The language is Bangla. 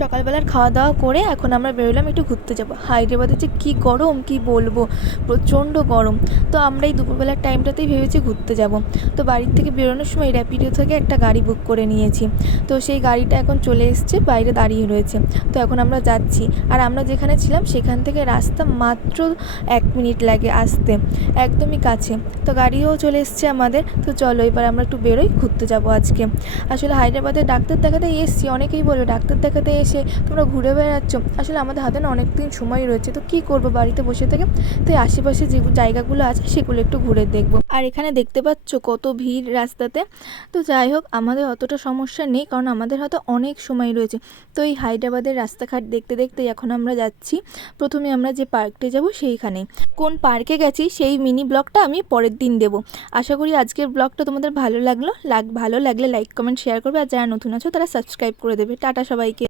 সকালবেলার খাওয়া দাওয়া করে এখন আমরা বেরোলাম একটু ঘুরতে যাব। হায়দ্রাবাদে যে কী গরম কী বলবো, প্রচণ্ড গরম। তো আমরা এই দুপুরবেলার টাইমটাতেই ভেবেছি ঘুরতে যাব। তো বাড়ির থেকে বেরোনোর সময় র্যাপিডো থেকে একটা গাড়ি বুক করে নিয়েছি। তো সেই গাড়িটা এখন চলে এসছে, বাইরে দাঁড়িয়ে রয়েছে। তো এখন আমরা যাচ্ছি। আর আমরা যেখানে ছিলাম সেখান থেকে রাস্তা মাত্র 1 মিনিট লাগে আসতে, একদমই কাছে। তো গাড়িও চলে এসছে আমাদের। তো চলো এবার আমরা একটু বেরোই, ঘুরতে যাব আজকে। আসলে হায়দ্রাবাদে ডাক্তার দেখাতে এসেছি, অনেকেই বলবে ডাক্তার দেখাতে এসে তোমরা ঘুরে বেড়াচ্ছ। আসলে আমাদের হাতে না অনেক দিন সময় রয়েছে, তো কী করবো বাড়িতে বসে থেকে। তো এই আশেপাশে যে জায়গাগুলো আছে সেগুলো একটু ঘুরে দেখবো। আর এখানে দেখতে পাচ্ছ কত ভিড় রাস্তাতে। তো যাই হোক, আমাদের অতটা সমস্যা নেই, কারণ আমাদের হাতে অনেক সময় রয়েছে। তো এই হায়দ্রাবাদের রাস্তাঘাট দেখতে দেখতে এখন আমরা যাচ্ছি। প্রথমে আমরা যে পার্কটা যাব সেইখানে। কোন পার্কে গেছি সেই মিনি ব্লগটা আমি পরের দিন দেবো। আশা করি আজকের ব্লগটা তোমাদের ভালো লাগলো। ভালো লাগলে লাইক কমেন্ট শেয়ার করবে, আর যারা নতুন আছো তারা সাবস্ক্রাইব করে দেবে। টাটা সবাইকে।